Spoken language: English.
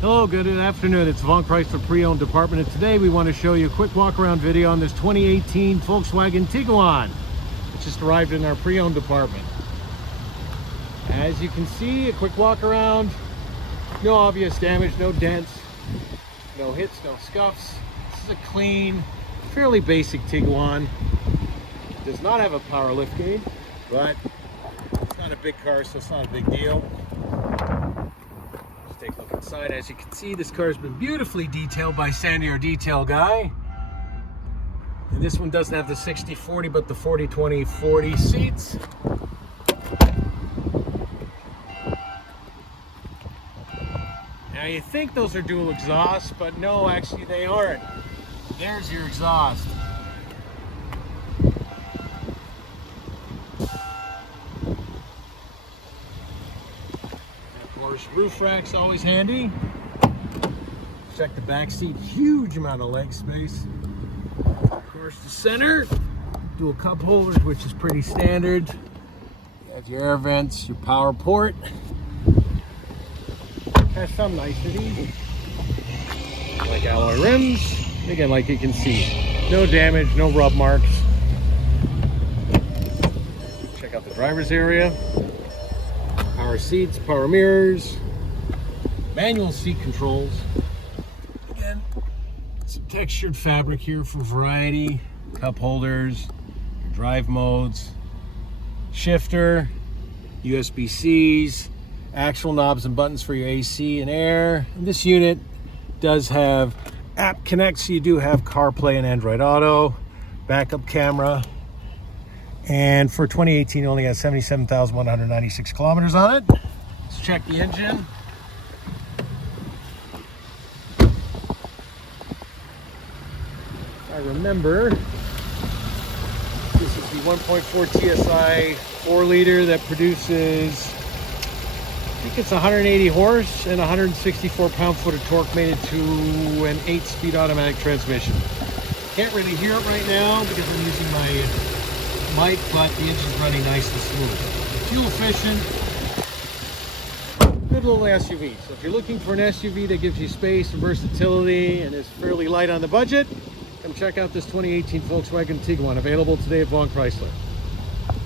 Hello, good afternoon. It's Vaughan Chrysler Pre-Owned Department, and today we want to show you a quick walk-around video on this 2018 Volkswagen Tiguan. It just arrived in our pre-owned department. As you can see, a quick walk-around. No obvious damage, no dents, no hits, no scuffs. This is a clean, fairly basic Tiguan. It does not have a power liftgate, but it's not a big car, so it's not a big deal. Take a look inside. As you can see, this car has been beautifully detailed by Sandy, our detail guy. And this one doesn't have the 60/40, but the 40/20/40 seats. Now you think those are dual exhausts, but no, actually they aren't. There's your exhaust. Roof rack's always handy. Check the back seat, huge amount of leg space. Of course, the center, dual cup holders, which is pretty standard. You have your air vents, your power port. Has some niceties, like alloy rims. Again, like you can see, no damage, no rub marks. Check out the driver's area. Power seats, power mirrors, manual seat controls. Again, some textured fabric here for variety. Cup holders, your drive modes, shifter, USB-Cs, actual knobs and buttons for your AC and air. And this unit does have app connect, so you do have CarPlay and Android Auto, backup camera. And for 2018, it only has 77,196 kilometers on it. Let's check the engine. I remember this is the 1.4 TSI 4-liter that produces, I think it's 180 horse and 164 pound-foot of torque, mated to an 8-speed automatic transmission. Can't really hear it right now because I'm using my mic, but the engine's running nice and smooth. Fuel efficient, good little SUV. So if you're looking for an SUV that gives you space and versatility and is fairly light on the budget, come check out this 2018 Volkswagen Tiguan, available today at Vaughan Chrysler.